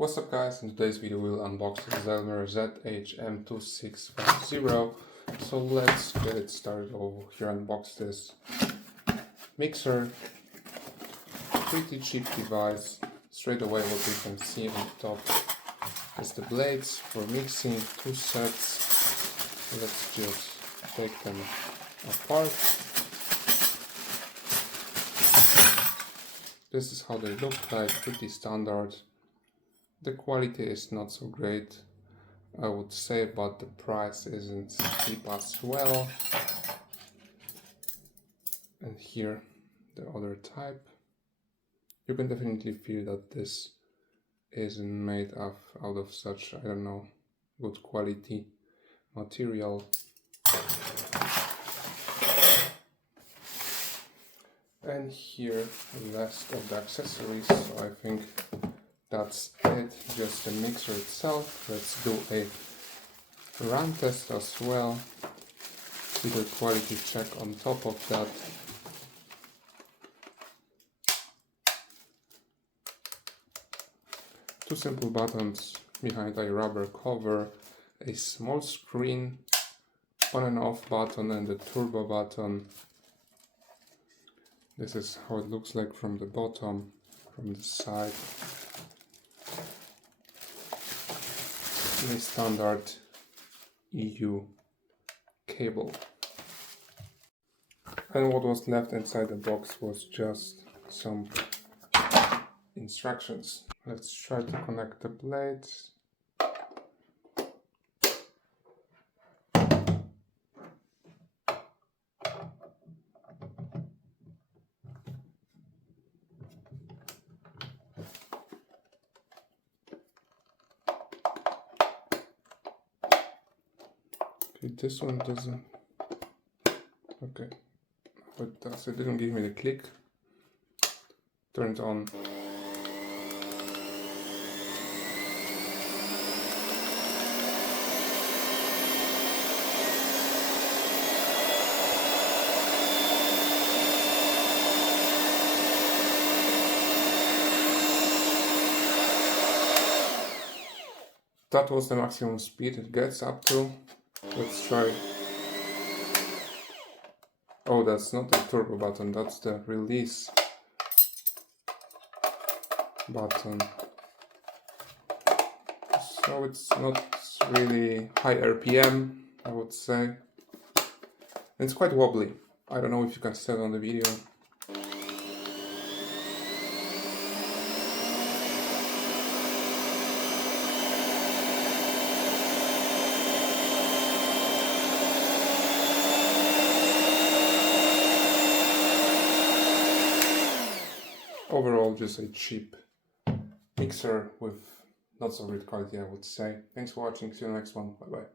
What's up guys, in today's video we'll unbox the Zelmer ZHM 2650. So let's get it started over here, unbox this mixer. Pretty cheap device. Straight away what we can see on top is the blades for mixing, two sets. Let's just take them apart. This is how they look like, pretty standard. The quality is not so great, I would say, but the price isn't cheap as well. And here the other type. You can definitely feel that this isn't made out of such, I don't know, good quality material. And here the rest of the accessories, so I think that's it, just the mixer itself. Let's do a run test as well, see the quality check on top of that. Two simple buttons behind a rubber cover, a small screen, on and off button and the turbo button. This is how it looks like from the bottom, from the side. A standard EU cable. And what was left inside the box was just some instructions. Let's try to connect the blades. Okay, this one doesn't. Okay, what does it? Didn't give me the click. Turned on. That was the maximum speed it gets up to. Let's try. Oh, that's not the turbo button, that's the release button. So it's not really high RPM, I would say. It's quite wobbly. I don't know if you can see it on the video. Overall, just a cheap mixer with not so great quality, I would say. Thanks for watching, see you in the next one, bye bye.